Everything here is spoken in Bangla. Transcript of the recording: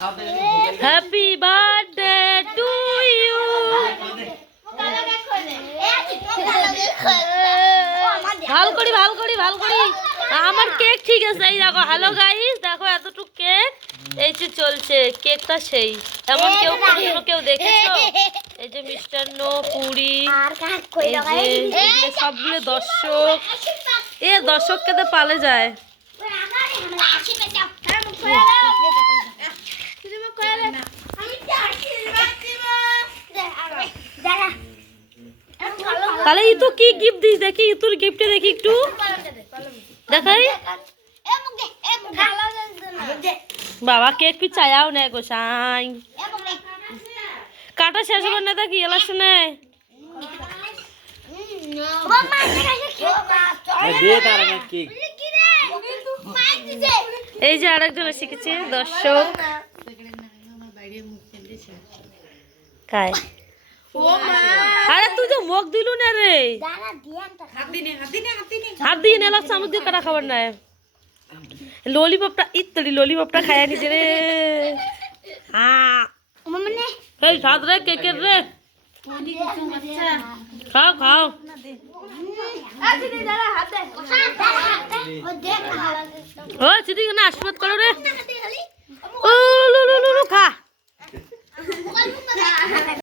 Happy birthday to you. ভাল করি ভাল করি ভাল করি। আমার কেক ঠিক আছে। এই দেখো, হ্যালো গাইস, দেখো এতটুকু কেক এই যে চলছে। কেকটা সেই এমন কেউ কোনোদিনও কেউ দেখেছো? এই যে মিষ্টান্ন, পুরি, এই যে সবগুলো দর্শক, দর্শককে তো পালে যায়। তাহলে ই তো কি গিফট দিস দেখি, তোর গিফটে দেখি একটু দেখাই। বাবা কেক পি চায়াও নেই গো সাই, কাটা শেষ হবে না দেখি এলা শুনে। এই যে আরেকজন শিখেছে দর্শক কায়। আরে তুই তো মুখ দিলু না রে, হাত দিয়ে নেলা চামচ দিয়ে কাটা খাবার নাই। ললিপপটা ইত্যাদি ললিপপটা খায়া নিছে রে। হ্যাঁ এই সাত রে কেকের রে, খাও খাও। ও চিঠি না আশীর্বাদ করো রে। ও খা।